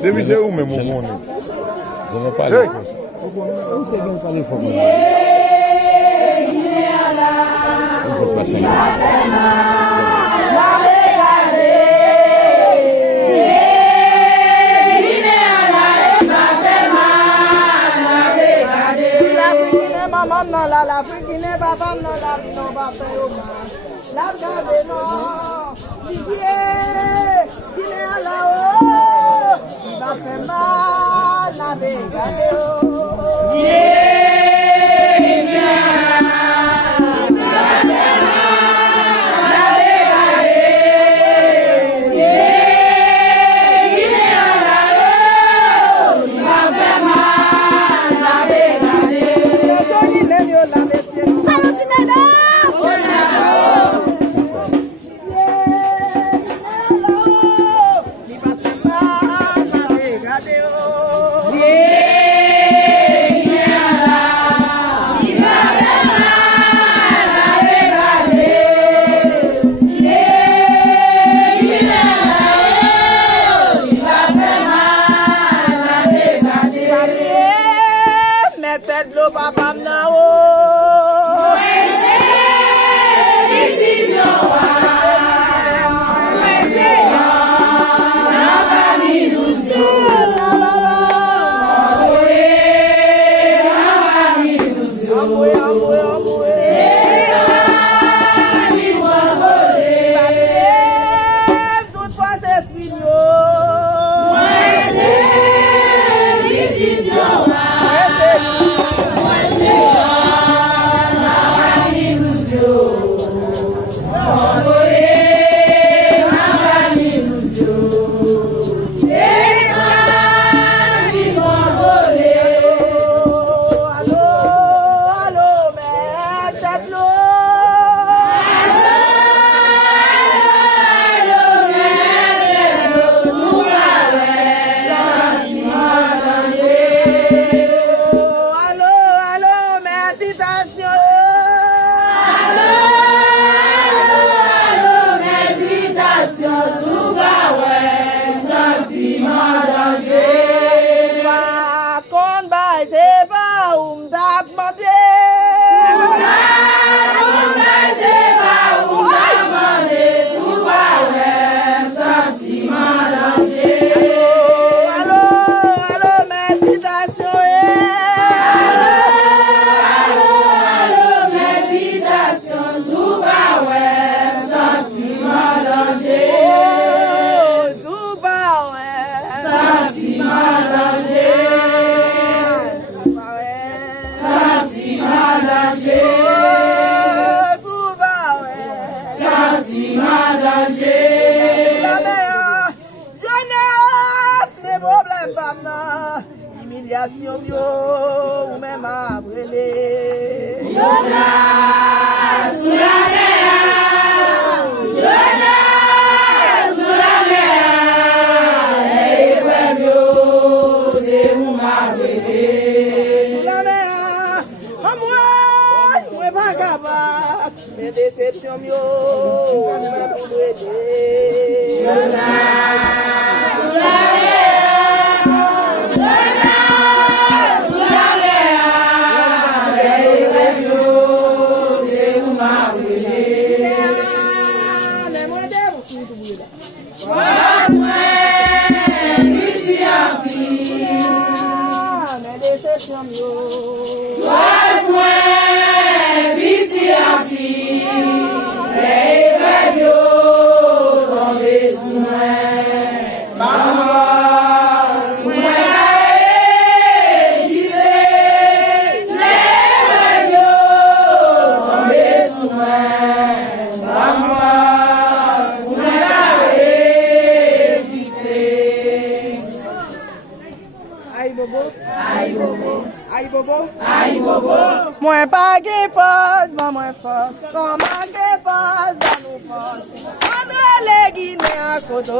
Devise où même au monde? Je ne parle pas. Où c'est bien parler fort? On peut se passer. La Afrique n'est pas bonne, la vie n'a pas fait au mal. La garde non, qui n'est à la haut, qui va faire mal, la dégâts. génération, yo, ou même à brûler. Jonas, sous la mer, Jonas, sous la mer, les hébreux, c'est où m'a brûlé. Sous la mer, moi pas capable, mes déceptions, yo, ou même à brûler. Jonas, sous la mer, Jonas, sous la mer, les hébreux, c'est où m'a brûlé. Mais moi, je vais mes déceptions, yo. Aïe bobo, aïe bobo, aïe bobo, aïe bobo. Moi pas de force, moi force. Comment de force dans nos forces. On les Guinéens à côté.